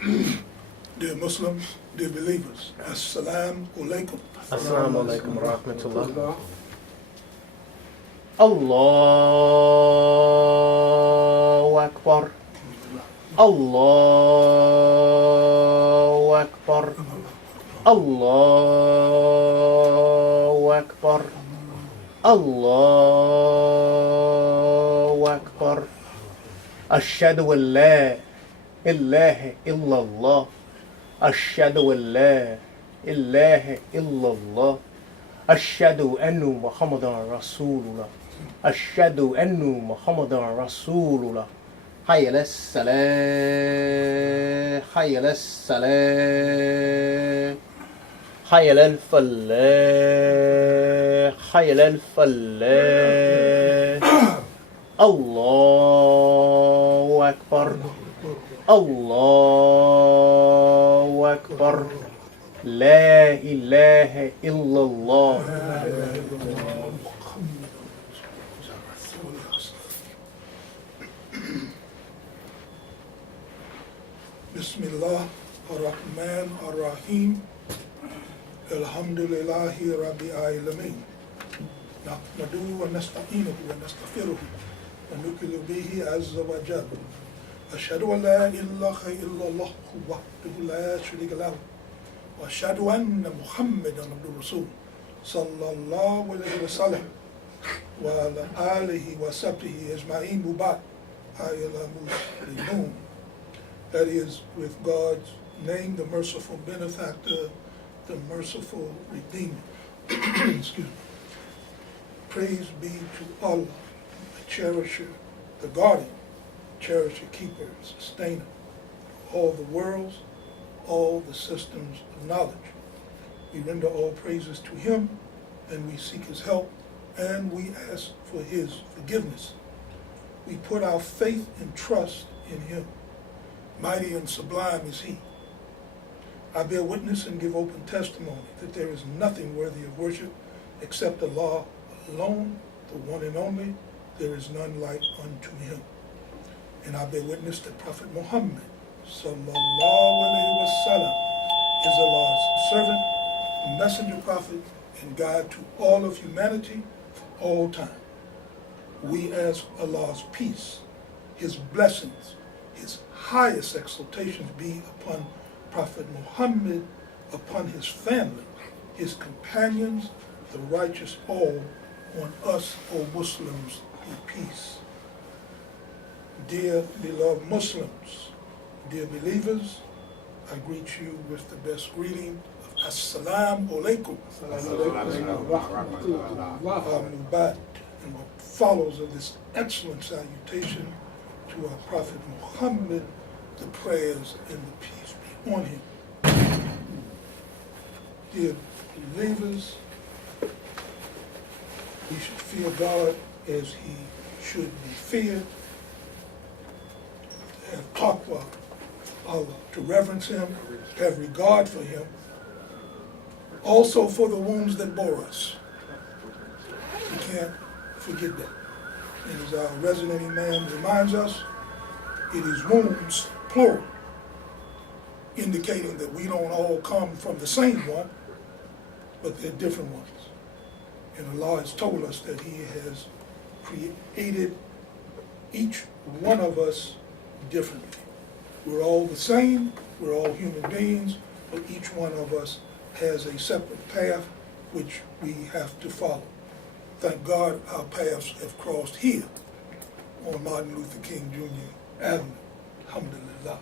Dear Muslims, dear believers, Assalamu alaikum. Assalamu alaikum wa rahmatullah. Allahu Akbar. Allahu Akbar. Allahu Akbar. Allahu Akbar. Ashhadu an la ilaha illallah. Ashhadu an la ilaha illallah. Ashhadu anna Muhammadan Rasulullah. Ashhadu anna Muhammadan Rasulullah. Hayya al-salah, hayya al-salah, hayya al-falah, hayya al-falah. Allahu Akbar. Allahu Akbar. La ilaha illallah. Bismillah ar-Rahman ar-Rahim. Alhamdulillahi Rabbil Alameen. Nahmaduhu wa nasta'inuhu wa nastaghfiruhu wa nu'minu bihi azza wa jalla. Ashhadu an la ilaha illallah wahdahu la sharika lahu wa ashhadu anna Muhammadan abduhu rasul sallallahu alayhi wa sallam wa ala alihi wa sahbihi ajma'in ba'd. That is, with God's name, the merciful benefactor, the merciful redeemer. Excuse me. Praise be to Allah, the cherisher, the guardian, cherisher, keeper, sustainer, all the worlds, all the systems of knowledge. We render all praises to Him, and we seek His help, and we ask for His forgiveness. We put our faith and trust in Him. Mighty and sublime is He. I bear witness and give open testimony that there is nothing worthy of worship except Allah alone, the one and only. There is none like unto Him. And I bear witness that Prophet Muhammad sallallahu alaihi wasallam is Allah's servant, messenger, prophet, and guide to all of humanity for all time. We ask Allah's peace, His blessings, His highest exaltations be upon Prophet Muhammad, upon his family, his companions, the righteous all, on us, O Muslims, be peace. Dear beloved Muslims, dear believers, I greet you with the best greeting of Assalamu alaikum. And what follows of this excellent salutation to our Prophet Muhammad, the prayers and the peace be on him. Dear believers, we should fear God as He should be feared, to have taqwa for Allah, to reverence Him, to have regard for Him, also for the wounds that bore us. We can't forget that. And as our resident Imam reminds us, it is wounds, plural, indicating that we don't all come from the same one, but they're different ones. And Allah has told us that He has created each one of us differently. We're all the same, we're all human beings, but each one of us has a separate path which we have to follow. Thank God our paths have crossed here on Martin Luther King Jr. Avenue. Alhamdulillah.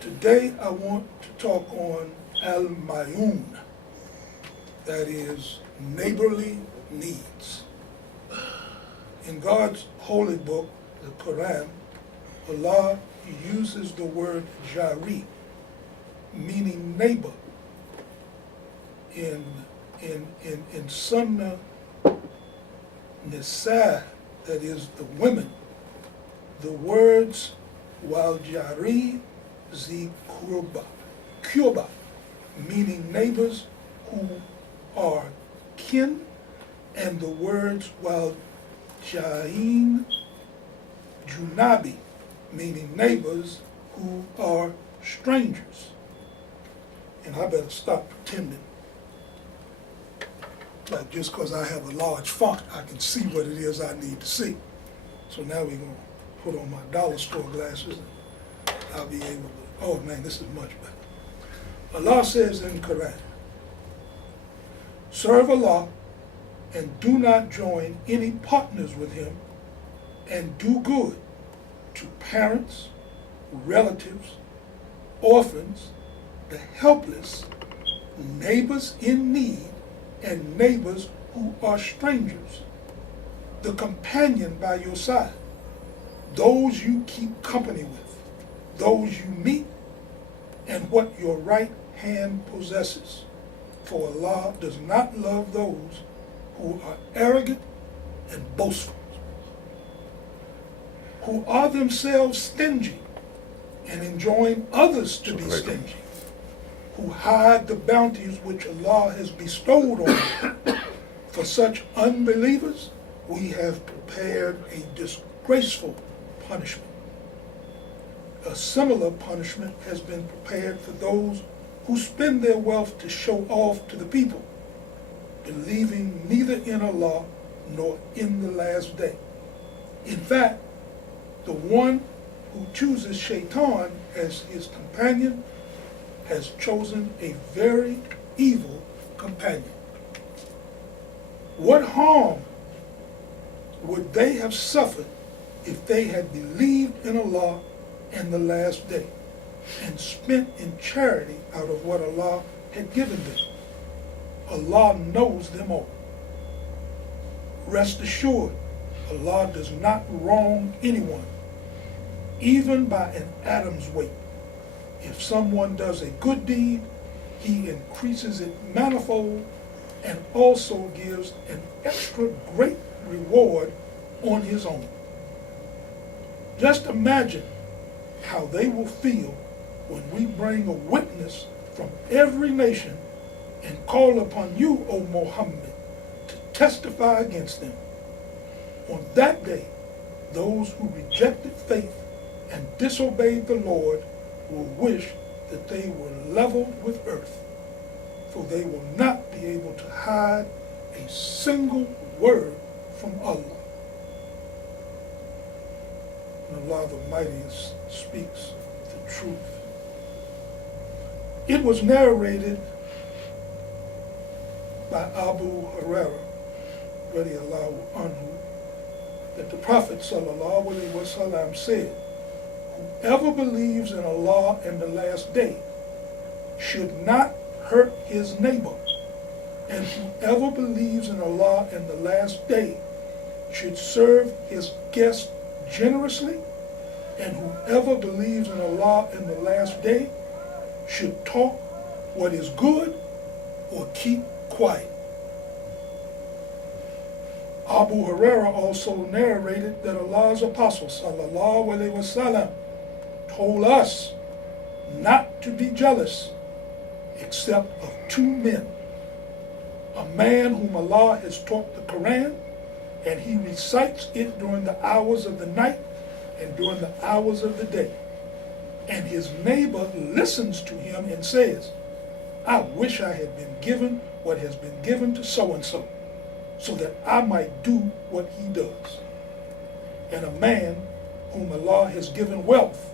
Today I want to talk on al-mayun, that is, neighborly needs. In God's holy book, the Quran, Allah uses the word jari, meaning neighbor. In Sunnah Nisa, that is the women, the words wal jari zi kurba, meaning neighbors who are kin, and the words wal jain junabi, meaning neighbors who are strangers. And I better stop pretending like just because I have a large font, I can see what it is I need to see. So now we're going to put on my dollar store glasses and I'll be able to, oh man, this is much better. Allah says in Quran, serve Allah and do not join any partners with him, and do good to parents, relatives, orphans, the helpless, neighbors in need, and neighbors who are strangers, the companion by your side, those you keep company with, those you meet, and what your right hand possesses. For Allah does not love those who are arrogant and boastful, who are themselves stingy and enjoin others to be stingy, who hide the bounties which Allah has bestowed on them. For such unbelievers, we have prepared a disgraceful punishment. A similar punishment has been prepared for those who spend their wealth to show off to the people, believing neither in Allah nor in the last day. In fact, the one who chooses Shaitan as his companion has chosen a very evil companion. What harm would they have suffered if they had believed in Allah and the last day and spent in charity out of what Allah had given them? Allah knows them all. Rest assured, Allah does not wrong anyone, even by an atom's weight. If someone does a good deed, he increases it manifold and also gives an extra great reward on his own. Just imagine how they will feel when we bring a witness from every nation and call upon you, O Muhammad, to testify against them. On that day, those who rejected faith and disobeyed the Lord will wish that they were leveled with earth, for they will not be able to hide a single word from Allah. And Allah the Mightiest speaks the truth. It was narrated by Abu Hurairah, radiallahu anhu, that the Prophet sallallahu alaihi wasallam said, whoever believes in Allah and the last day should not hurt his neighbor, and whoever believes in Allah and the last day should serve his guest generously, and whoever believes in Allah and the last day should talk what is good or keep quiet. Abu Hurairah also narrated that Allah's apostle sallallahu alaihi wasallam told us not to be jealous except of two men. A man whom Allah has taught the Quran, and he recites it during the hours of the night and during the hours of the day. And his neighbor listens to him and says, I wish I had been given what has been given to so-and-so, so that I might do what he does. And a man whom Allah has given wealth,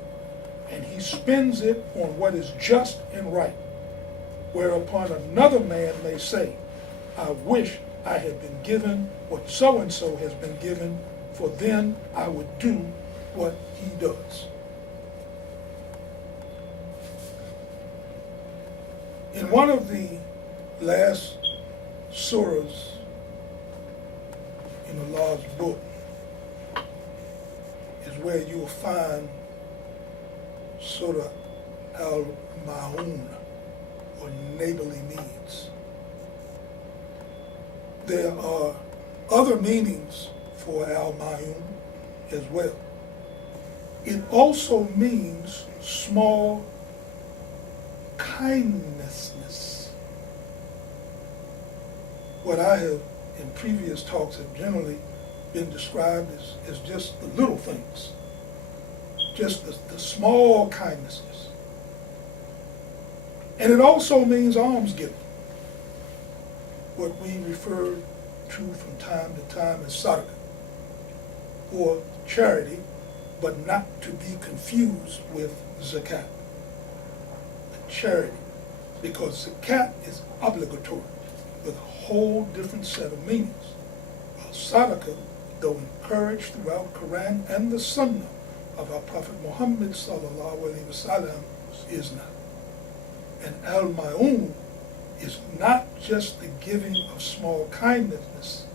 and he spends it on what is just and right, whereupon another man may say, I wish I had been given what so-and-so has been given, for then I would do what he does. In one of the last surahs in Allah's book is where you will find Surah Al-Ma'un, or neighborly needs. There are other meanings for Al-Ma'un as well. It also means small kindnessness. What I have in previous talks have generally been described as just the little things. just the small kindnesses. And it also means almsgiving, what we refer to from time to time as sadaqah, or charity, but not to be confused with zakat, charity, because zakat is obligatory with a whole different set of meanings. While sadaqah, though encouraged throughout Quran and the Sunnah of our Prophet Muhammad sallallahu alaihi wasallam, is not. And al-ma'un is not just the giving of small kindness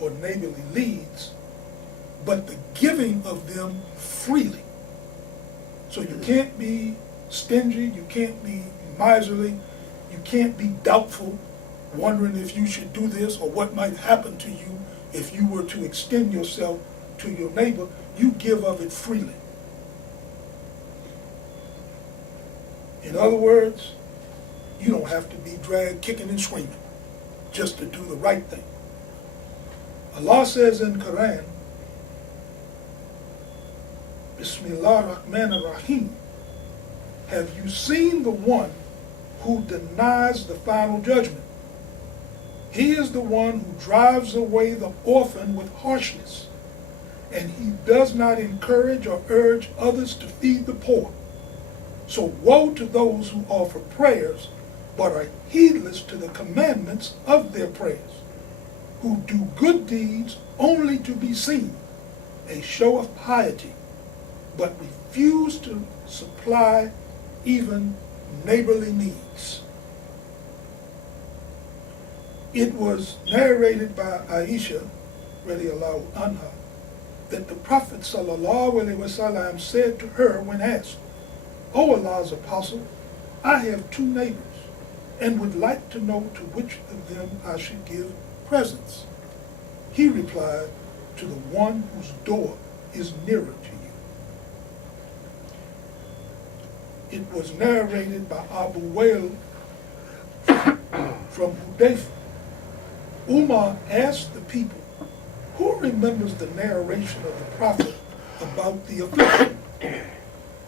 or neighborly deeds, but the giving of them freely. So you can't be stingy, you can't be miserly, you can't be doubtful, wondering if you should do this or what might happen to you if you were to extend yourself to your neighbor. You give of it freely. In other words, you don't have to be dragged kicking and screaming just to do the right thing. Allah says in Quran, Bismillah ar-Rahman ar-Rahim, have you seen the one who denies the final judgment? He is the one who drives away the orphan with harshness, and he does not encourage or urge others to feed the poor. So woe to those who offer prayers but are heedless to the commandments of their prayers, who do good deeds only to be seen, a show of piety, but refuse to supply even neighborly needs. It was narrated by Aisha, radiallahu anha, that the Prophet sallallahu alaihi wasallam said to her when asked, "O Allah's apostle, I have two neighbors, and would like to know to which of them I should give presents." He replied, "To the one whose door is nearer to you." It was narrated by Abu Wail from Hudayfa. Umar asked the people, "Who remembers the narration of the Prophet about the affliction?"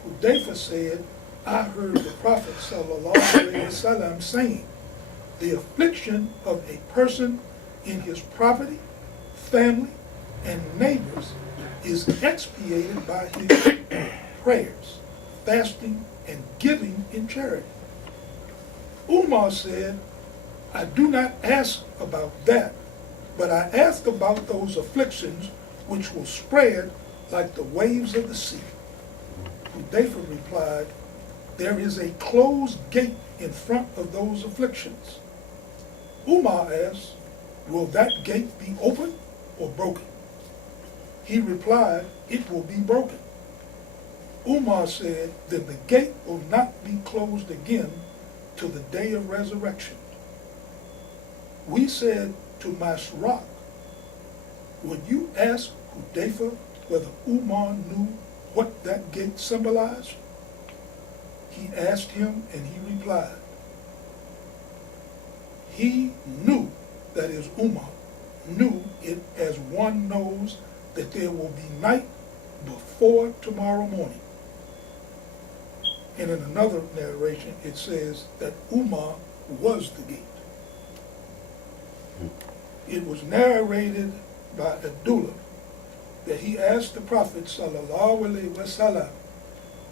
Hudayfa said, "I heard the Prophet ﷺ saying, the affliction of a person in his property, family, and neighbors is expiated by his prayers, fasting, and giving in charity." Umar said, "I do not ask about that, but I ask about those afflictions which will spread like the waves of the sea." Hudayfa replied, "There is a closed gate in front of those afflictions." Umar asked, "Will that gate be open or broken?" He replied, "It will be broken." Umar said, "Then the gate will not be closed again till the day of resurrection." We said to Masraq, "Would you ask Hudayfa whether Umar knew what that gate symbolized?" He asked him, and he replied, he knew, that is Umar, knew it as one knows that there will be night before tomorrow morning. And in another narration, it says that Umar was the gate. It was narrated by Abdullah that he asked the Prophet sallallahu alaihi wasallam,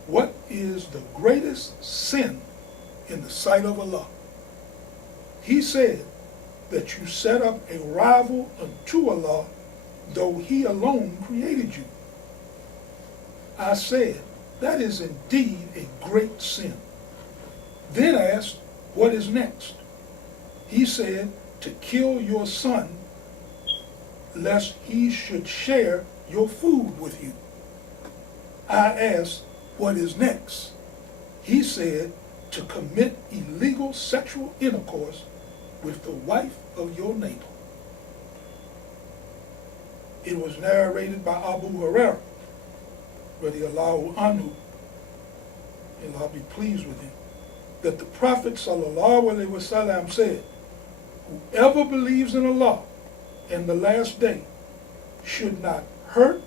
"What is the greatest sin in the sight of Allah?" He said, "That you set up a rival unto Allah, though He alone created you." I said, "That is indeed a great sin." Then asked, "What is next?" He said, "To kill your son, lest he should share your food with you." I asked, "What is next?" He said, "To commit illegal sexual intercourse with the wife of your neighbor." It was narrated by Abu Hurairah, radiallahu anhu, and Allah be pleased with him, that the Prophet sallallahu alaihi wasallam said, "Whoever believes in Allah and the last day should not hurt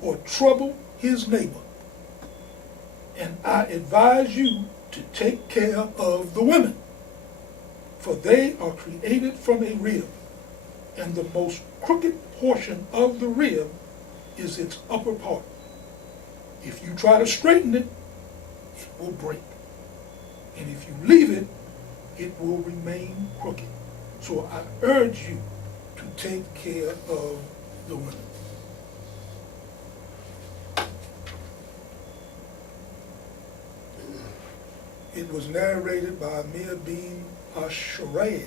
or trouble his neighbor, And I advise you to take care of the women, for they are created from a rib, and the most crooked portion of the rib is its upper part. If you try to straighten it, it will break. And if you leave it, it will remain crooked. So I urge you to take care of the women. It was narrated by Amir bin Asharid.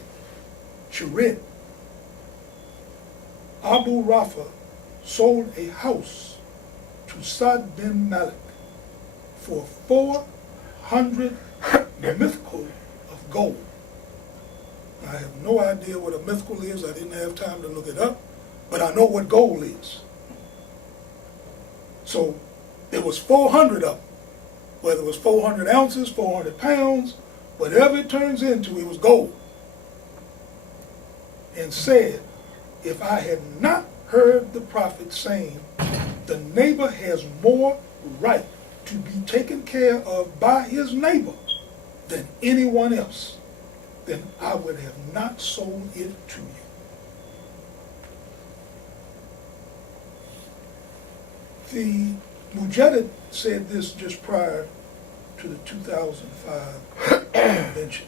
Abu Rafa sold a house to Sa'd bin Malik for 400 mithqal of gold. I have no idea what a mithqal is. I didn't have time to look it up, but I know what gold is. So there was 400 of them. Whether it was 400 ounces, 400 pounds, whatever it turns into, it was gold. And said, if I had not heard the prophet saying, the neighbor has more right to be taken care of by his neighbor than anyone else, then I would have not sold it to you. The Mujaddid said this just prior to the 2005 convention.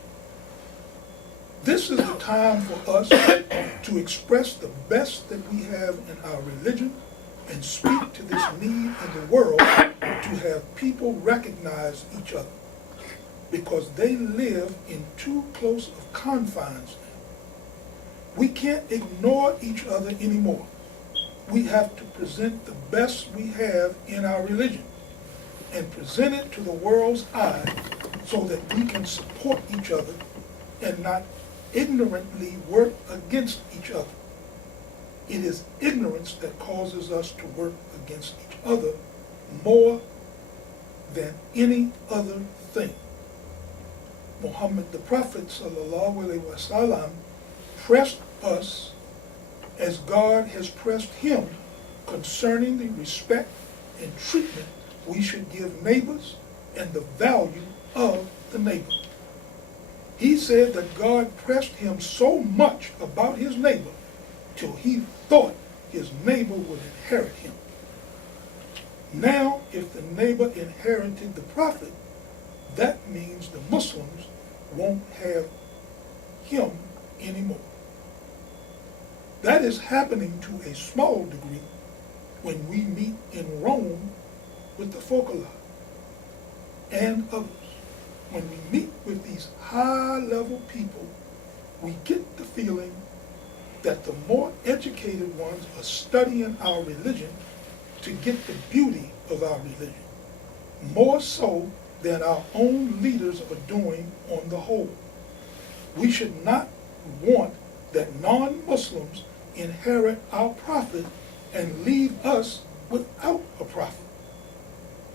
This is the time for us to express the best that we have in our religion and speak to this need in the world to have people recognize each other, because they live in too close of confines now. We can't ignore each other anymore. We have to present the best we have in our religion and present it to the world's eye so that we can support each other and not ignorantly work against each other. It is ignorance that causes us to work against each other more than any other thing. Muhammad the Prophet ﷺ pressed us as God has pressed him concerning the respect and treatment we should give neighbors and the value of the neighbor. He said that God pressed him so much about his neighbor till he thought his neighbor would inherit him. Now, if the neighbor inherited the prophet, that means the Muslims won't have him anymore. That is happening to a small degree when we meet in Rome with the Focolai and others. When we meet with these high-level people, we get the feeling that the more educated ones are studying our religion to get the beauty of our religion, more so than our own leaders are doing on the whole. We should not want that non-Muslims inherit our prophet and leave us without a prophet.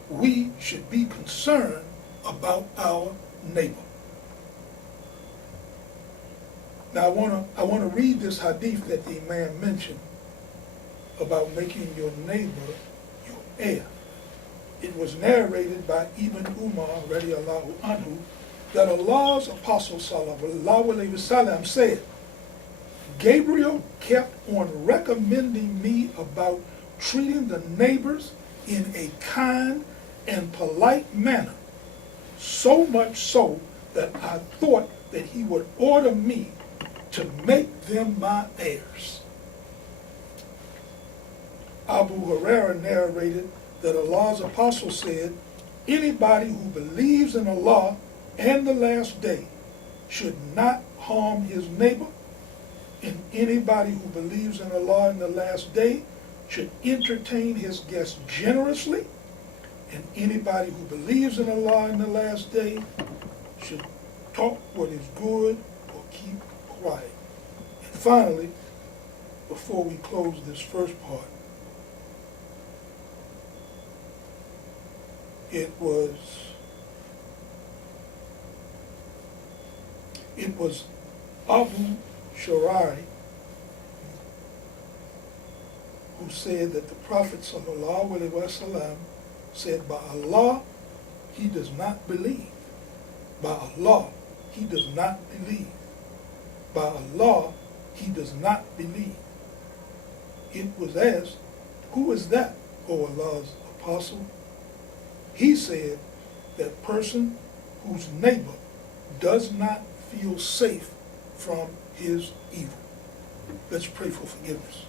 We should be concerned about our neighbor. Now I want to read this hadith that the Imam mentioned about making your neighbor your heir. It was narrated by Ibn Umar radiallahu anhu that Allah's Apostle sallallahu alaihi wasallam said, Gabriel kept on recommending me about treating the neighbors in a kind and polite manner, so much so that I thought that he would order me to make them my heirs. Abu Hurairah narrated that Allah's Apostle said, anybody who believes in Allah and the last day should not harm his neighbor, and anybody who believes in Allah and the last day should entertain his guests generously, and anybody who believes in Allah and the last day should talk what is good or keep quiet. And finally, before we close this first part, it was Abu Shurari who said that the Prophet ﷺ said, by Allah, he does not believe. By Allah, he does not believe. By Allah, he does not believe. It was asked, who is that, O Allah's apostle? He said, that person whose neighbor does not feel safe from his evil. Let's pray for forgiveness.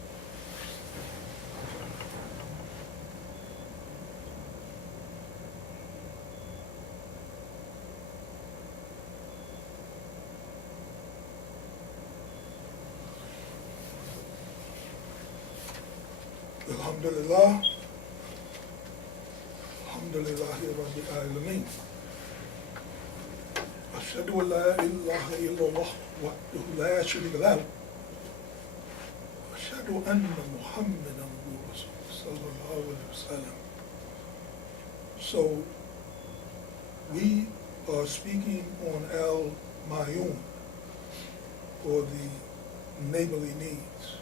Alhamdulillah. Alhamdulillahi Rabbil Alameen. Ashhadu an la ilaha illallah wahdahu la sharika lahu. Ashhadu anna Muhammadan sallallahu alaihi wasallam. So we are speaking on al-Mayun, or the neighborly needs.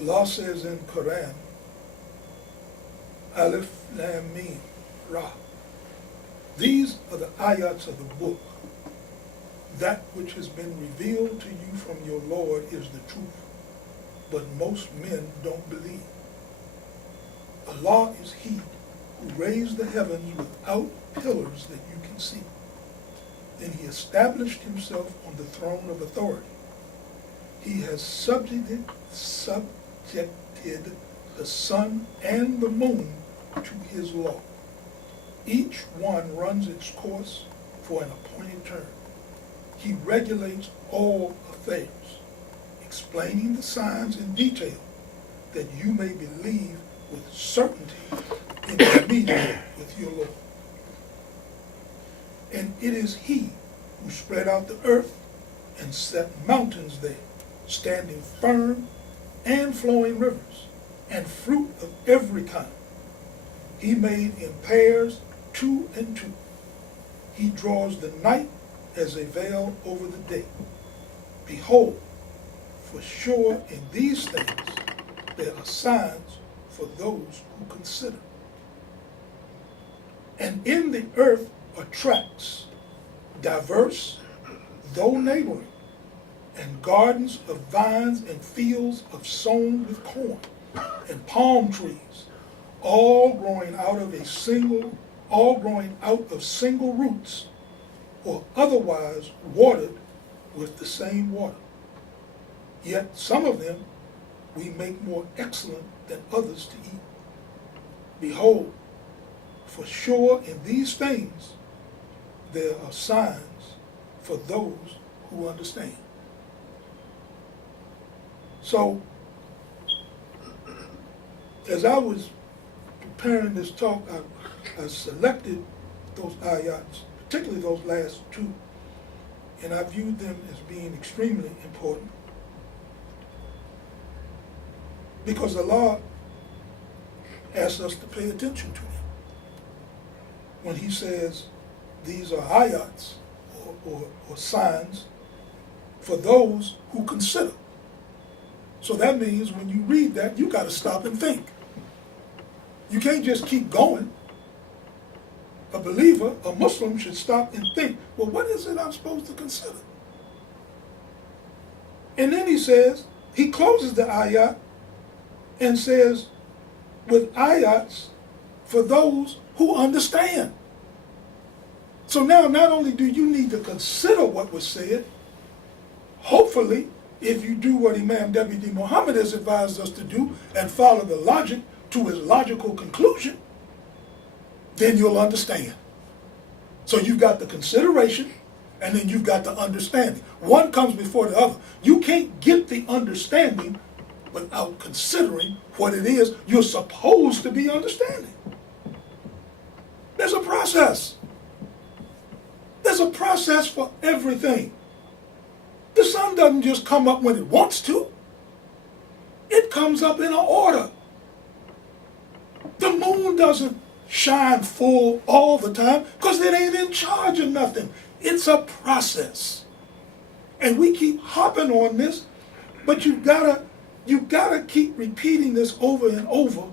Allah says in Quran, Alif Lam Mim Ra. These are the ayats of the book. That which has been revealed to you from your Lord is the truth, but most men don't believe. Allah is He who raised the heavens without pillars that you can see. Then He established Himself on the throne of authority. He has subjected the sun and the moon to His law. Each one runs its course for an appointed term. He regulates all affairs, explaining the signs in detail that you may believe with certainty in the meeting with your Lord. And it is He who spread out the earth and set mountains there, standing firm and flowing rivers, and fruit of every kind. He made in pairs 2 and 2. He draws the night as a veil over the day. Behold, for sure in these things there are signs for those who consider. And in the earth are tracts, diverse, though neighboring, and gardens of vines and fields of sown with corn, and palm trees, all growing out of single roots, or otherwise watered with the same water. Yet some of them we make more excellent than others to eat. Behold, for sure in these things there are signs for those who understand. So, as I was preparing this talk, I selected those ayats, particularly those last 2, and I viewed them as being extremely important, because Allah asks us to pay attention to them. When He says these are ayats, or signs, for those who consider. So that means when you read that, you got to stop and think. You can't just keep going. A believer, a Muslim, should stop and think, well, what is it I'm supposed to consider? And then he closes the ayat and says, with ayats for those who understand. So now, not only do you need to consider what was said, hopefully, if you do what Imam Talibdin Muhammad has advised us to do and follow the logic to its logical conclusion, then you'll understand. So you've got the consideration, and then you've got the understanding. One comes before the other. You can't get the understanding without considering what it is you're supposed to be understanding. There's a process. There's a process for everything. The sun doesn't just come up when it wants to. It comes up in an order. The moon doesn't shine full all the time because it ain't in charge of nothing. It's a process. And we keep hopping on this, but you've gotta keep repeating this over and over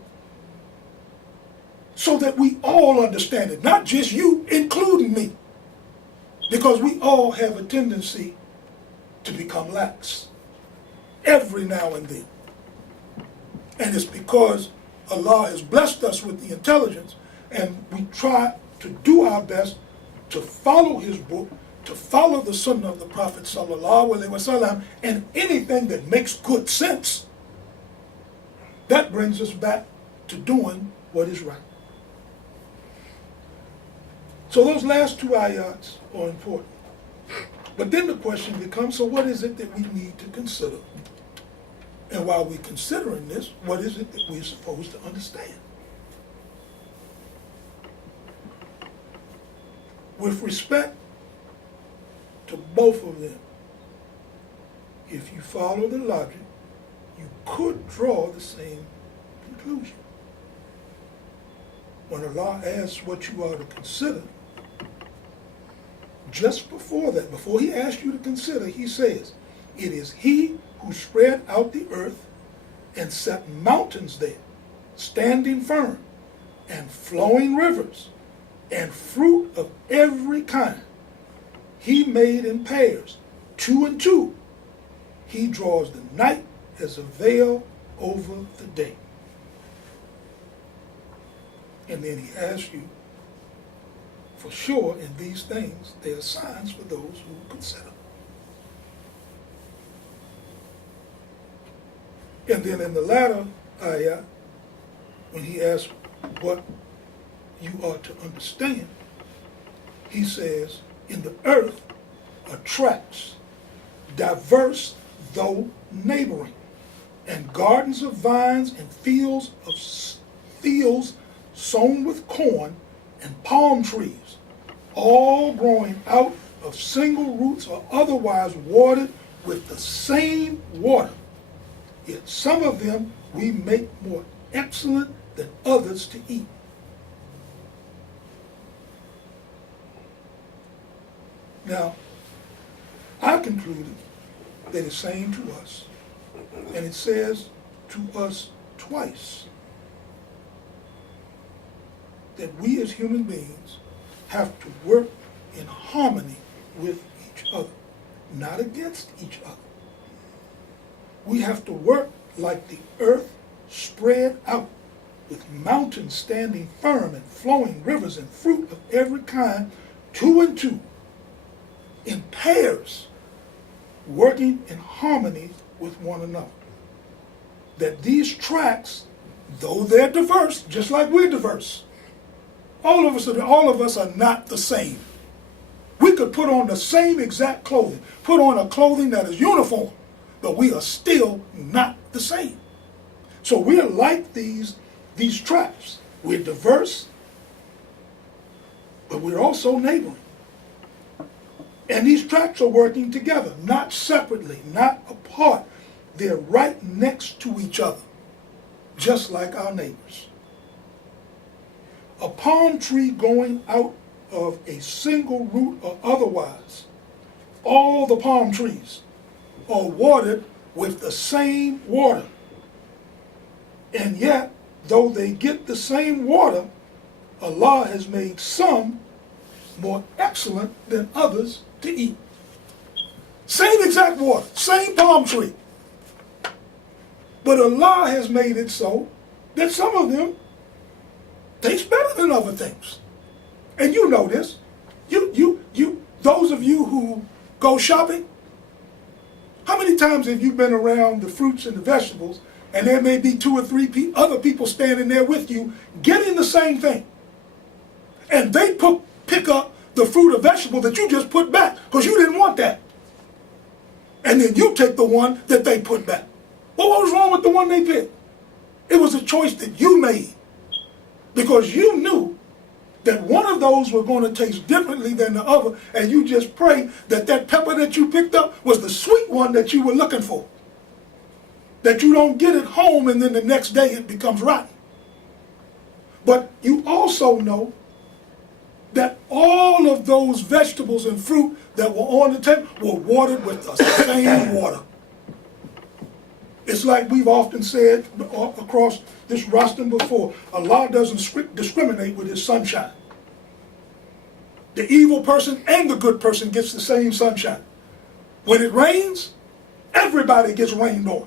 so that we all understand it, not just you, including me. Because we all have a tendency to become lax every now and then. And it's because Allah has blessed us with the intelligence, and we try to do our best to follow his book, to follow the sunnah of the Prophet sallallahu alaihi wasallam, and anything that makes good sense. That brings us back to doing what is right. So those last two ayats are important. But then the question becomes, so what is it that we need to consider? And while we're considering this, what is it that we're supposed to understand? With respect to both of them, if you follow the logic, you could draw the same conclusion. When Allah asks what you are to consider, just before that, before he asks you to consider, he says, it is he who spread out the earth and set mountains there, standing firm, and flowing rivers, and fruit of every kind. He made in pairs, 2 and 2. He draws the night as a veil over the day. And then he asks you, for sure, in these things, there are signs for those who consider. And then in the latter ayah, when he asks what you are to understand, he says, in the earth are tracts, diverse though neighboring, and gardens of vines and fields sown with corn and palm trees, all growing out of single roots or otherwise watered with the same water. Yet some of them we make more excellent than others to eat. Now, I concluded that it's saying to us, and it says to us twice, that we as human beings have to work in harmony with each other, not against each other. We have to work like the earth spread out, with mountains standing firm and flowing rivers and fruit of every kind, 2 and 2, in pairs, working in harmony with one another. That these tracts, though they're diverse, just like we're diverse, all of us are not the same. We could put on the same exact clothing, put on a clothing that is uniform, but we are still not the same. So we're like these tracts. We're diverse, but we're also neighboring. And these tracts are working together, not separately, not apart. They're right next to each other, just like our neighbors. A palm tree growing out of a single root or otherwise, all the palm trees are watered with the same water. And yet, though they get the same water, Allah has made some more excellent than others to eat. Same exact water, same palm tree. But Allah has made it so that some of them taste better than other things. And you know this. Those of you who go shopping, how many times have you been around the fruits and the vegetables, and there may be 2 or 3 other people standing there with you getting the same thing, and they pick up the fruit or vegetable that you just put back because you didn't want that, and then you take the one that they put back? Well, what was wrong with the one they picked? It was a choice that you made, because you knew that one of those were going to taste differently than the other, and you just pray that that pepper that you picked up was the sweet one that you were looking for. That you don't get it home and then the next day it becomes rotten. But you also know that all of those vegetables and fruit that were on the table were watered with the same water. It's like we've often said across this rostrum before, Allah doesn't discriminate with his sunshine. The evil person and the good person gets the same sunshine. When it rains, everybody gets rained on.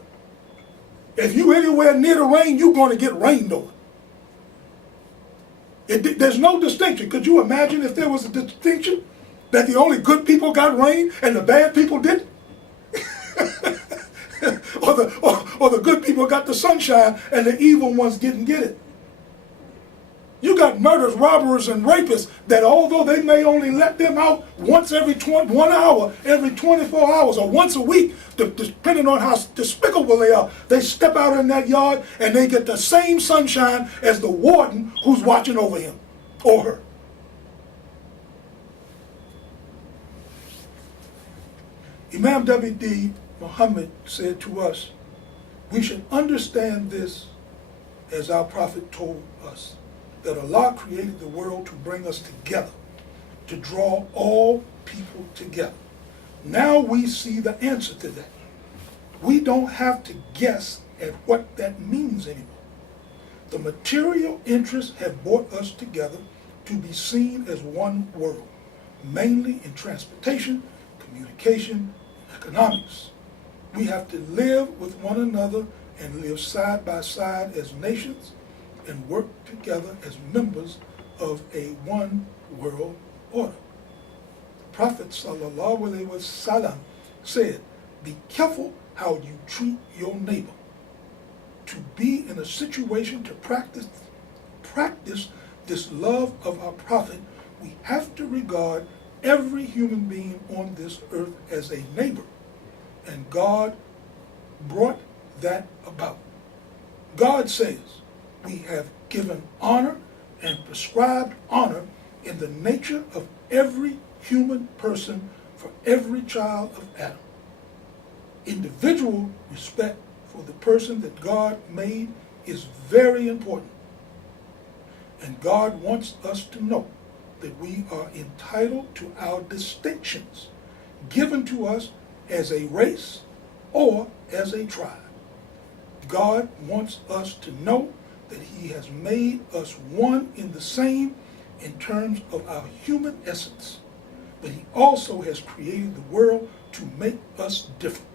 If you anywhere near the rain, you're going to get rained on. There's no distinction. Could you imagine if there was a distinction that the only good people got rain and the bad people didn't? or the good people got the sunshine and the evil ones didn't get it. You got murderers, robbers, and rapists that although they may only let them out once every 1 hour, every 24 hours, or once a week, depending on how despicable they are, they step out in that yard and they get the same sunshine as the warden who's watching over him or her. Imam W.D. Muhammad said to us, we should understand this as our prophet told us, that Allah created the world to bring us together, to draw all people together. Now we see the answer to that. We don't have to guess at what that means anymore. The material interests have brought us together to be seen as one world, mainly in transportation, communication, and economics. We have to live with one another and live side by side as nations and work together as members of a one world order. The Prophet ﷺ said, be careful how you treat your neighbor. To be in a situation to practice this love of our Prophet, we have to regard every human being on this earth as a neighbor. And God brought that about. God says, we have given honor and prescribed honor in the nature of every human person for every child of Adam. Individual respect for the person that God made is very important. And God wants us to know that we are entitled to our distinctions given to us as a race or as a tribe. God wants us to know that he has made us one in the same in terms of our human essence, but he also has created the world to make us different.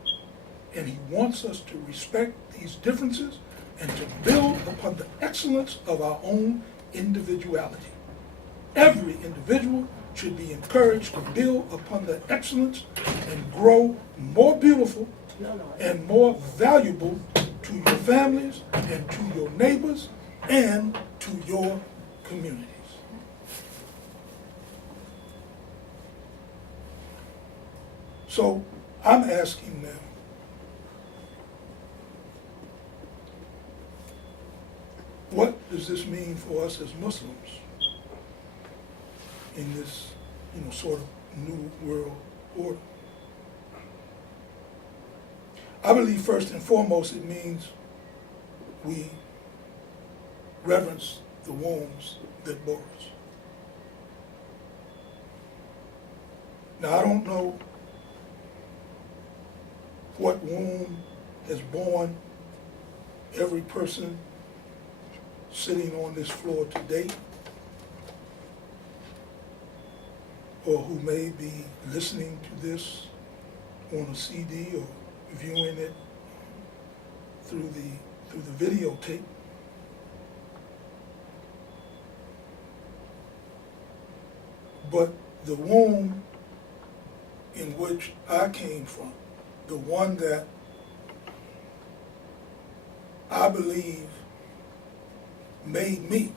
And he wants us to respect these differences and to build upon the excellence of our own individuality. Every individual should be encouraged to build upon the excellence and grow more beautiful and more valuable to your families and to your neighbors and to your communities. So I'm asking now, what does this mean for us as Muslims in this, sort of new world order? I believe first and foremost it means we reverence the wombs that bore us. Now I don't know what womb has borne every person sitting on this floor today, or who may be listening to this on a CD or viewing it through the videotape. But the womb in which I came from, the one that I believe made me,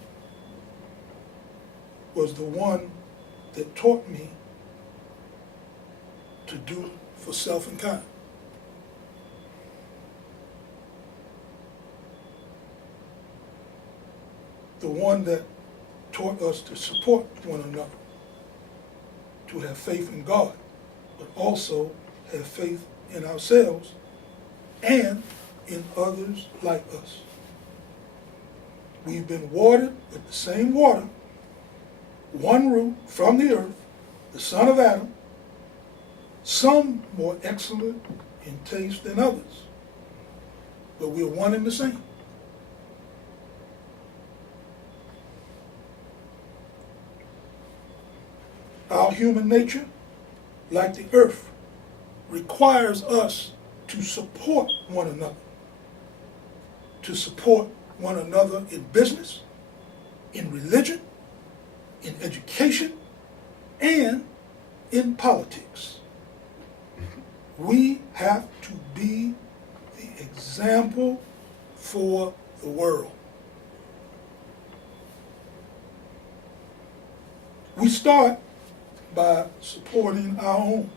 was the one that taught me to do for self and kind. The one that taught us to support one another, to have faith in God, but also have faith in ourselves and in others like us. We've been watered with the same water, one root from the earth, the son of Adam, some more excellent in taste than others. but we're one and the same. Our human nature, like the earth, requires us to support one another. To support one another in business, in religion, in education, and in politics. We have to be the example for the world. We start by supporting our own.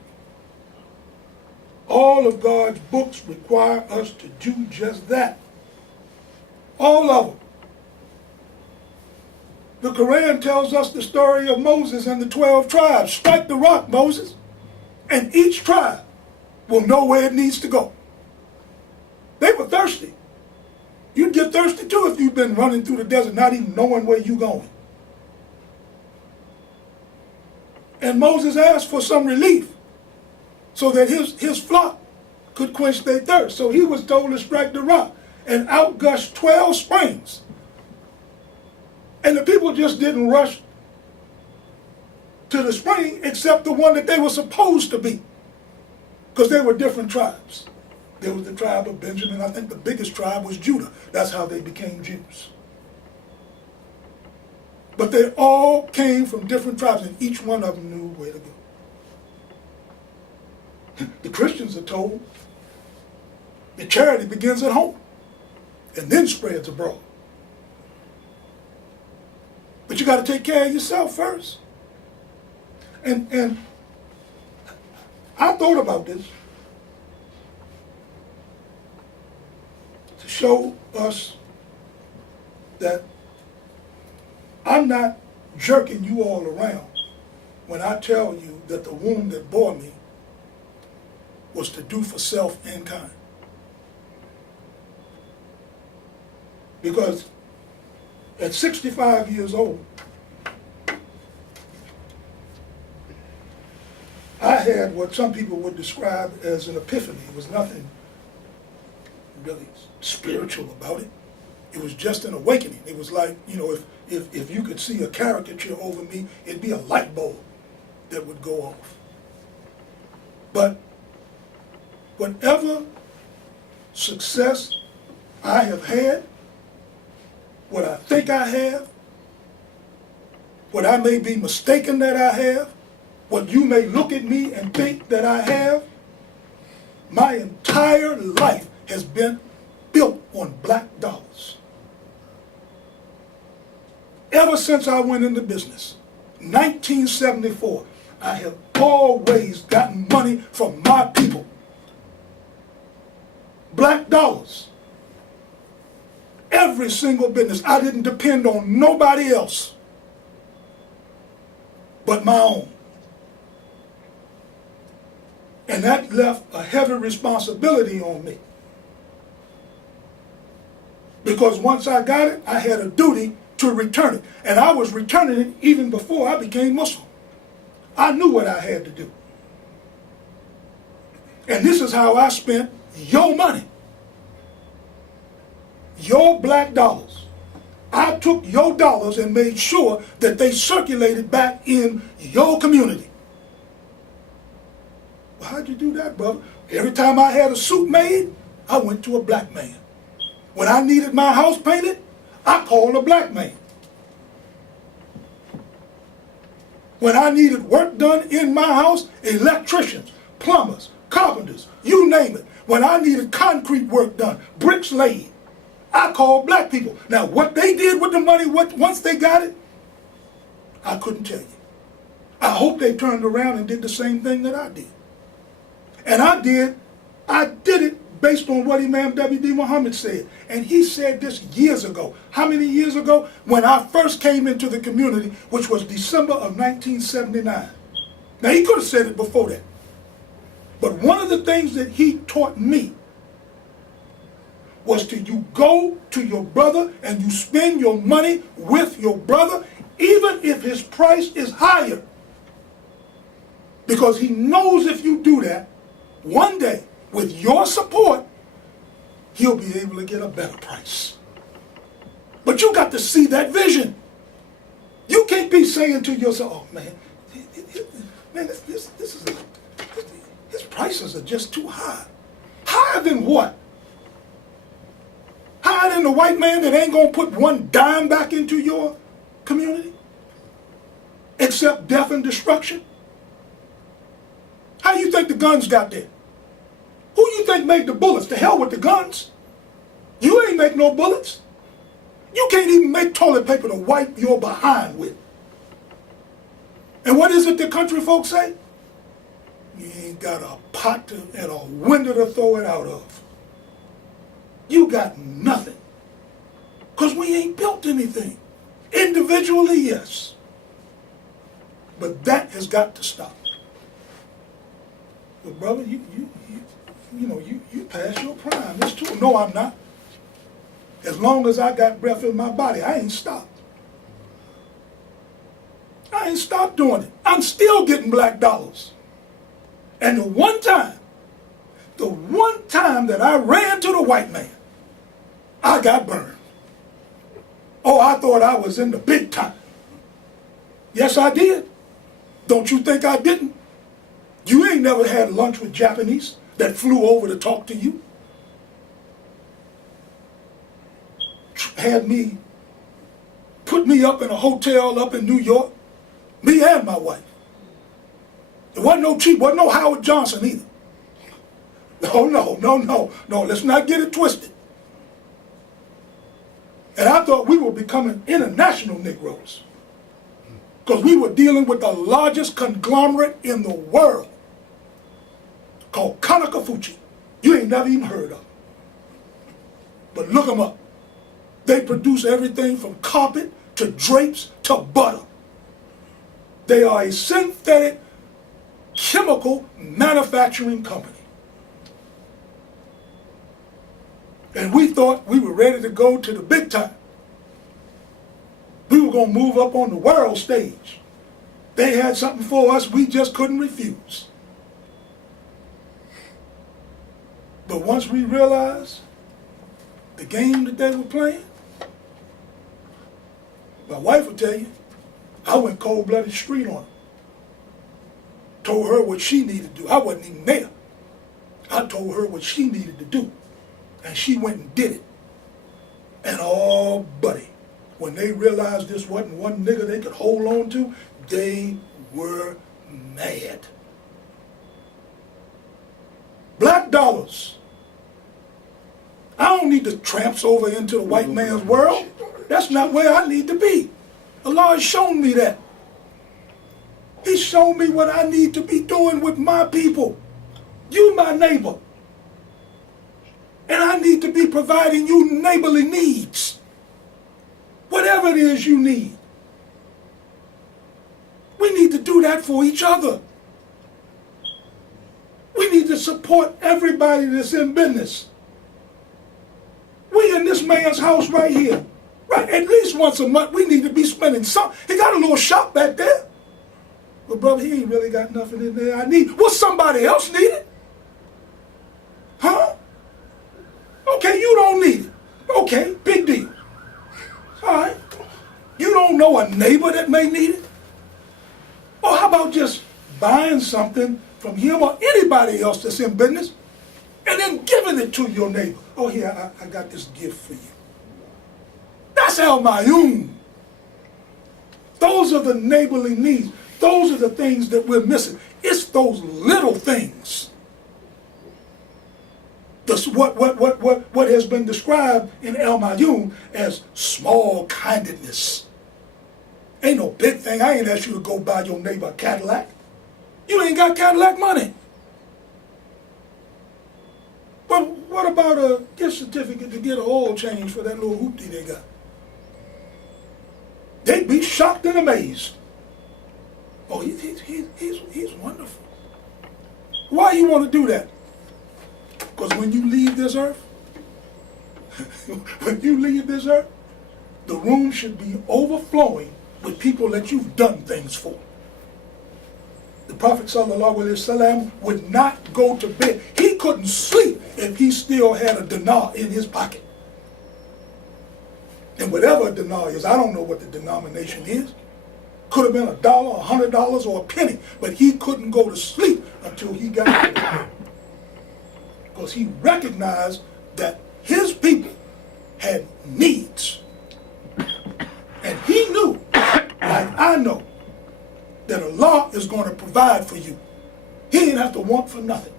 All of God's books require us to do just that. All of them. The Quran tells us the story of Moses and the 12 tribes. Strike the rock, Moses, and each tribe will know where it needs to go. They were thirsty. You'd get thirsty too if you've been running through the desert not even knowing where you're going. And Moses asked for some relief so that his flock could quench their thirst. So he was told to strike the rock, and out gushed 12 springs. And the people just didn't rush to the spring except the one that they were supposed to be, because they were different tribes. There was the tribe of Benjamin. I think the biggest tribe was Judah. That's how they became Jews. But they all came from different tribes, and each one of them knew where to go. The Christians are told that charity begins at home and then spreads abroad. But you got to take care of yourself first. And I thought about this to show us that I'm not jerking you all around when I tell you that the womb that bore me was to do for self and kind. Because at 65 years old, I had what some people would describe as an epiphany. It was nothing really spiritual about it. It was just an awakening. It was like, you know, if you could see a caricature over me, it'd be a light bulb that would go off. But whatever success I have had, what I think I have, what I may be mistaken that I have, what you may look at me and think that I have, my entire life has been built on black dollars. Ever since I went into business, 1974, I have always gotten money from my people. Black dollars. Every single business. I didn't depend on nobody else but my own. And that left a heavy responsibility on me. Because once I got it, I had a duty to return it. And I was returning it even before I became Muslim. I knew what I had to do. And this is how I spent your money. Your black dollars. I took your dollars and made sure that they circulated back in your community. Well, how'd you do that, brother? Every time I had a suit made, I went to a black man. When I needed my house painted, I called a black man. When I needed work done in my house, electricians, plumbers, carpenters, you name it. When I needed concrete work done, bricks laid, I called black people. Now, what they did with the money once they got it, I couldn't tell you. I hope they turned around and did the same thing that I did. And I did it based on what Imam W.D. Muhammad said. And he said this years ago. How many years ago? When I first came into the community, which was December of 1979. Now, he could have said it before that. But one of the things that he taught me was you go to your brother and you spend your money with your brother, even if his price is higher. Because he knows if you do that, one day, with your support, he'll be able to get a better price. But you got to see that vision. You can't be saying to yourself, oh man, his prices are just too high. Higher than what? Higher than the white man that ain't gonna put one dime back into your community? Except death and destruction? How you think the guns got there? Who you think made the bullets? To hell with the guns. You ain't make no bullets. You can't even make toilet paper to wipe your behind with. And what is it the country folks say? You ain't got a pot and a window to throw it out of. You got nothing. Because we ain't built anything. Individually, yes. But that has got to stop. But brother, you past your prime. It's true. No, I'm not. As long as I got breath in my body, I ain't stopped. I ain't stopped doing it. I'm still getting black dollars. And the one time that I ran to the white man, I got burned. Oh, I thought I was in the big time. Yes, I did. Don't you think I didn't? You ain't never had lunch with Japanese that flew over to talk to you. Put me up in a hotel up in New York, me and my wife. There wasn't no cheap, wasn't no Howard Johnson either. No, let's not get it twisted. And I thought we were becoming international Negroes because we were dealing with the largest conglomerate in the world called Kanakafuchi. You ain't never even heard of them. But look them up. They produce everything from carpet to drapes to butter. They are a synthetic chemical manufacturing company. And we thought we were ready to go to the big time. We were going to move up on the world stage. They had something for us we just couldn't refuse. But once we realized the game that they were playing, my wife will tell you, I went cold-blooded street on her. Told her what she needed to do. I wasn't even there. I told her what she needed to do. And she went and did it. And oh, buddy, when they realized this wasn't one nigga they could hold on to, they were mad. Black dollars. I don't need to tramps over into the white man's world. That's not where I need to be. Allah has shown me that. He's shown me what I need to be doing with my people. You my neighbor. And I need to be providing you neighborly needs. Whatever it is you need. We need to do that for each other. We need to support everybody that's in business. We in this man's house right here. Right, at least once a month we need to be spending some. He got a little shop back there. But brother, he ain't really got nothing in there I need. What somebody else needed? Huh? Okay, you don't need it. Okay, big deal. All right. You don't know a neighbor that may need it? Or how about just buying something from him or anybody else that's in business and then giving it to your neighbor? Oh, here, I got this gift for you. That's al-Mayun. Those are the neighborly needs. Those are the things that we're missing. It's those little things. What has been described in al-Mayun as small kindness. Ain't no big thing. I ain't asked you to go buy your neighbor a Cadillac. You ain't got Cadillac money. But what about a gift certificate to get an oil change for that little hoopty they got? They'd be shocked and amazed. Oh, he's wonderful. Why you want to do that? Because when you leave this earth, the room should be overflowing with people that you've done things for. The Prophet ﷺ would not go to bed. He couldn't sleep if he still had a dinar in his pocket. And whatever a dinar is, I don't know what the denomination is. Could have been $1, $100, or a penny, but he couldn't go to sleep until he got it. Because he recognized that his people had needs. And he knew, like I know, that Allah is going to provide for you. He didn't have to want for nothing.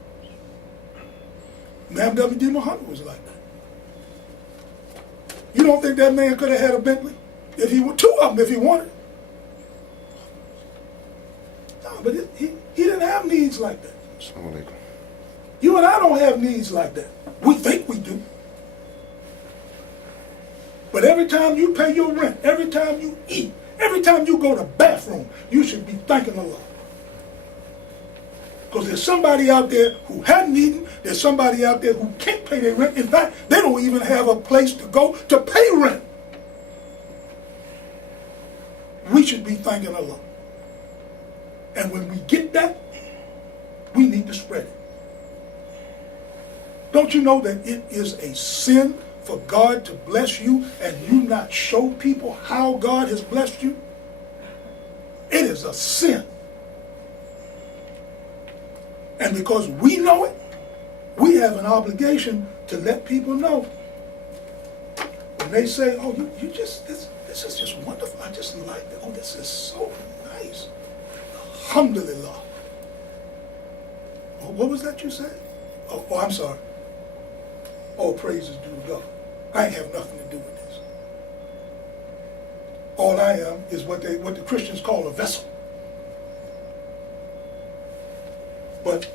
Imam W.D. Muhammad was like that. You don't think that man could have had a Bentley? If he were 2 of them, if he wanted. No, but he didn't have needs like that. You and I don't have needs like that. We think we do. But every time you pay your rent, every time you eat, every time you go to the bathroom, you should be thanking Allah. Because there's somebody out there who hadn't eaten, there's somebody out there who can't pay their rent. In fact, they don't even have a place to go to pay rent. We should be thanking Allah. And when we get that, we need to spread it. Don't you know that it is a sin for God to bless you and you not show people how God has blessed you? It is a sin. And because we know it, we have an obligation to let people know. When they say, oh, you just, this is just wonderful. I just like it. Oh, this is so nice. Alhamdulillah. Oh, what was that you said? Oh, I'm sorry. All praises due to God. I ain't have nothing to do with this. All I am is what the Christians call a vessel. But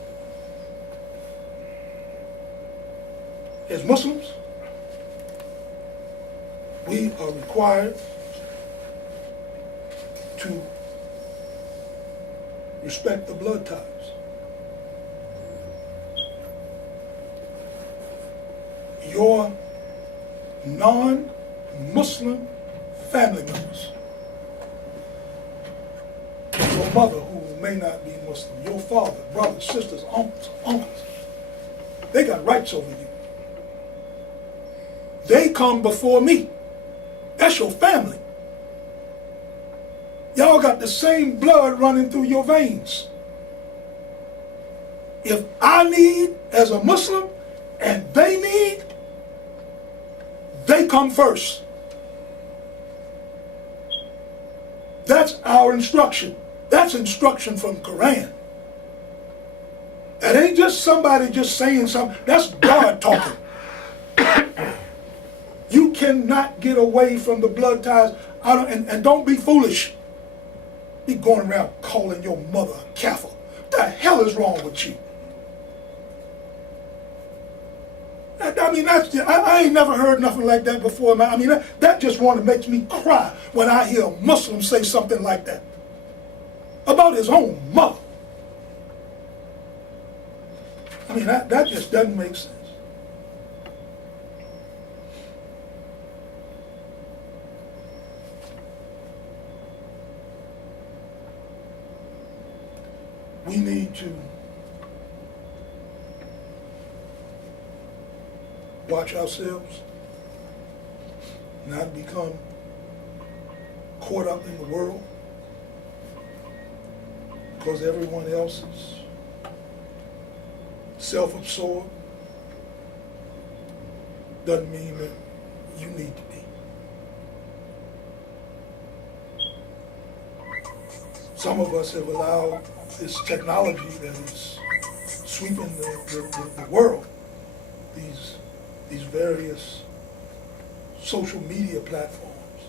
as Muslims, we are required to respect the blood ties. Your non-Muslim family members, your mother who may not be Muslim, your father, brothers, sisters, uncles, they got rights over you. They come before me. That's your family. Y'all got the same blood running through your veins. If I need as a Muslim and they need, they come first. That's our instruction. That's instruction from Quran. That ain't just somebody just saying something. That's God talking. You cannot get away from the blood ties. And don't be foolish. Be going around calling your mother a kafir. What the hell is wrong with you? I mean, I ain't never heard nothing like that before. Man. I mean, that just makes me cry when I hear a Muslim say something like that about his own mother. I mean, that just doesn't make sense. We need to watch ourselves, not become caught up in the world because everyone else is self-absorbed. Doesn't mean that you need to be. Some of us have allowed this technology that is sweeping the world, these various social media platforms,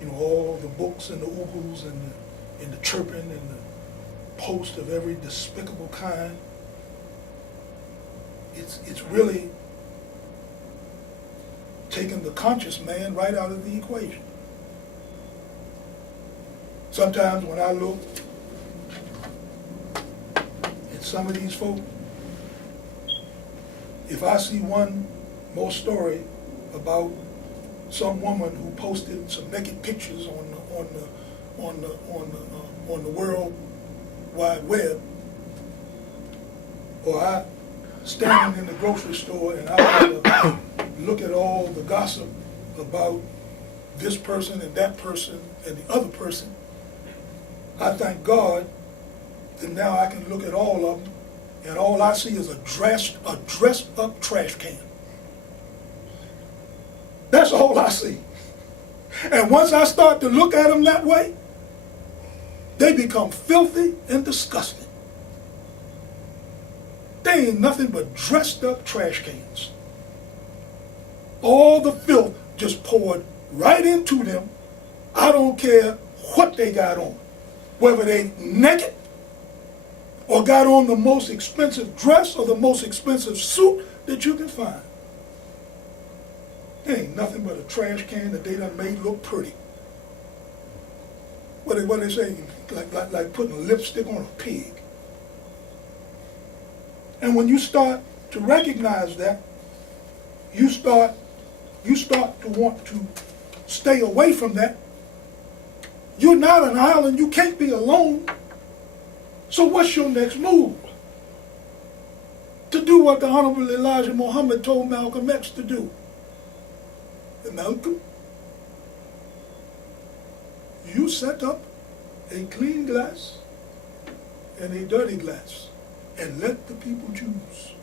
you know, all the books and the oogles and the chirping and the post of every despicable kind. It's really taking the conscious man right out of the equation. Sometimes when I look at some of these folk, if I see one more story about some woman who posted some naked pictures on the World Wide Web, or standing in the grocery store and I would look at all the gossip about this person and that person and the other person, I thank God that now I can look at all of them and all I see is a dressed up trash can. That's all I see. And once I start to look at them that way, they become filthy and disgusting. They ain't nothing but dressed up trash cans. All the filth just poured right into them. I don't care what they got on. Whether they naked or got on the most expensive dress or the most expensive suit that you can find. They ain't nothing but a trash can that they done made look pretty. What they say, like putting lipstick on a pig. And when you start to recognize that, you start to want to stay away from that. You're not an island, you can't be alone. So what's your next move? To do what the Honorable Elijah Muhammad told Malcolm X to do. And Malcolm, you set up a clean glass and a dirty glass and let the people choose.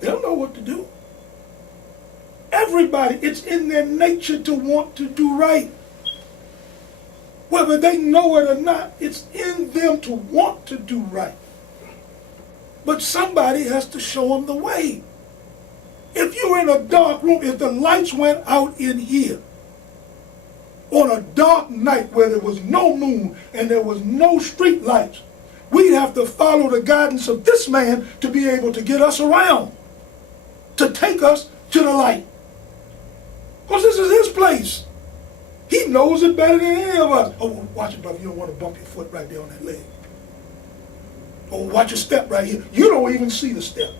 They'll know what to do. Everybody, it's in their nature to want to do right. Whether they know it or not, it's in them to want to do right. But somebody has to show them the way. If you're in a dark room, if the lights went out in here, on a dark night where there was no moon and there was no street lights, we'd have to follow the guidance of this man to be able to get us around, to take us to the light. Because this is his place. He knows it better than any of us. Oh, watch it, brother. You don't want to bump your foot right there on that leg. Oh, watch your step right here. You don't even see the step.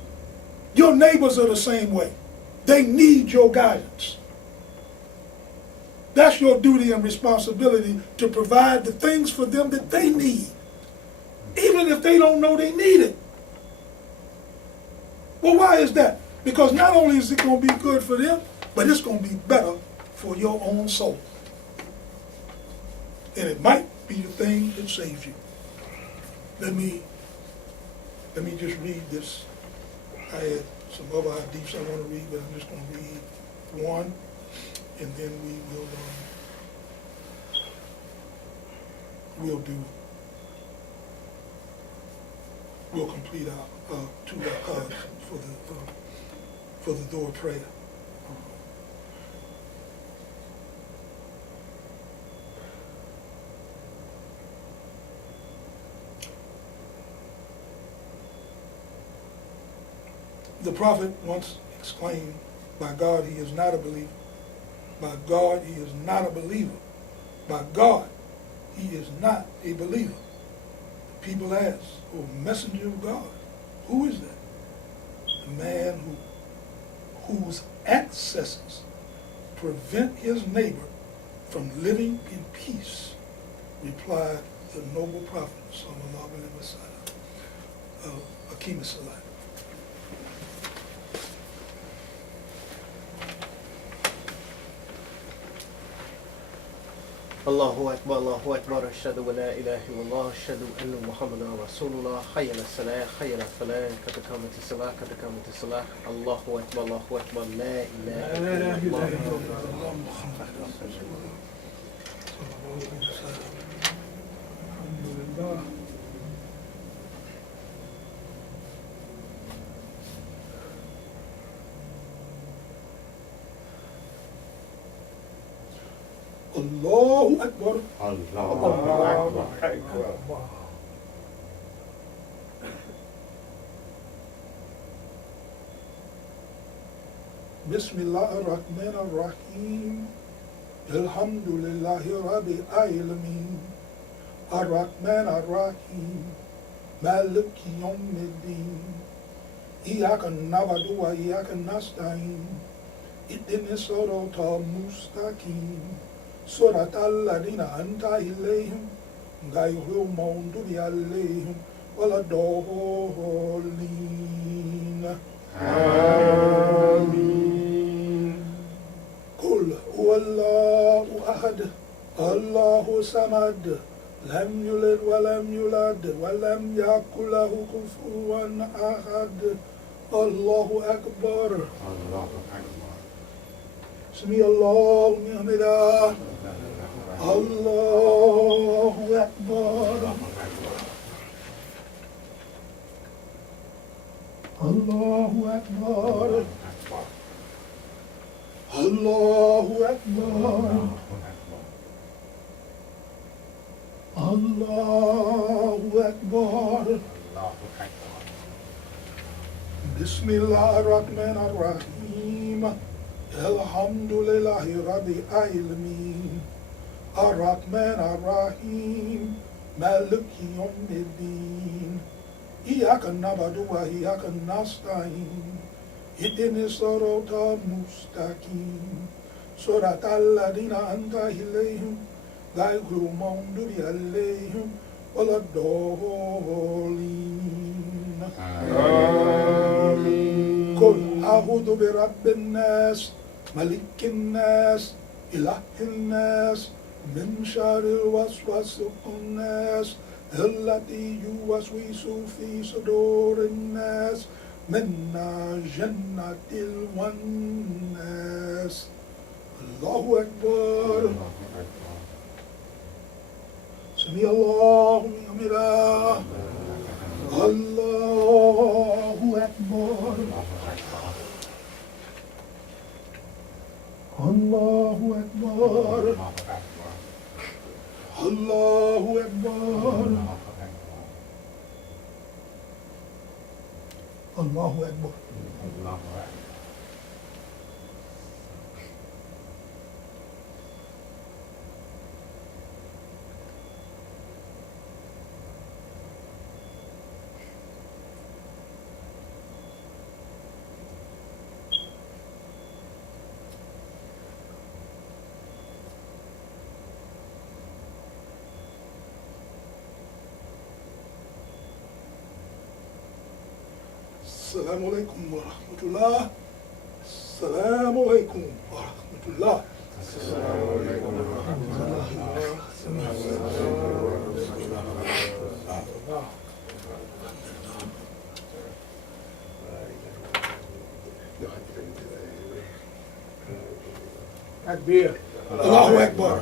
Your neighbors are the same way. They need your guidance. That's your duty and responsibility to provide the things for them that they need, even if they don't know they need it. Well, why is that? Because not only is it going to be good for them, but it's going to be better for your own soul. And it might be the thing that saves you. Let me just read this. I had some other hadiths I want to read, but I'm just going to read one, and then we'll complete our 2 rakats for the door prayer. The Prophet once exclaimed, by God, he is not a believer. By God, he is not a believer. By God, he is not a believer. People ask, oh, messenger of God, who is that? The man whose excesses prevent his neighbor from living in peace, replied the noble Prophet, sallallahu alaihi wasallam. Akim as-salat. Allahu Akbar, ashhadu wa la ilaha illallah, ashhadu anna Muhammadan Rasulullah, hayya ala salah, hayya ala falah, kad qamati salah, Allahu Akbar, la ilaha illallah. Allahu Akbar. Allahu Akbar. Bismillah ar-Rahman ar-Rahim. Alhamdulillahi Rabbil Alameen. Ar-Rahman ar-Rahim. Maliki Yawmiddin. Iyaka na'budu wa iyaka nasta'in. Ihdinas siratal mustaqim. Suratal ladina anta ilayhim ghayril maghdubi alayhim ولا الضالين. آمين. قل هو الله أحد الله الصمد لم يلد ولم يولد ولم يكن له كفوا أحد. الله أكبر. الله أكبر. سمي الله لمن حمده. الله أكبر. الله أكبر. الله أكبر. الله أكبر. بسم الله الرحمن الرحيم. الحمد لله رب العالمين الرحمن الرحيم مالك يوم الدين إياك نعبد وإياك نستعين اهدنا الصراط المستقيم صراط الذين أنعمت عليهم غير المغضوب عليهم ولا الضالين. آمين. قل أعوذ برب الناس ملك الناس إله الناس من شر الوسواس الناس الذي يوسوس في صدور الناس من الجنة والناس. الله أكبر. سمي الله لمن حمده. الله أكبر. الله أكبر. الله أكبر. الله أكبر. السلام عليكم ورحمة الله. السلام عليكم ورحمة الله. السلام عليكم ورحمة الله. تكبير. الله أكبر.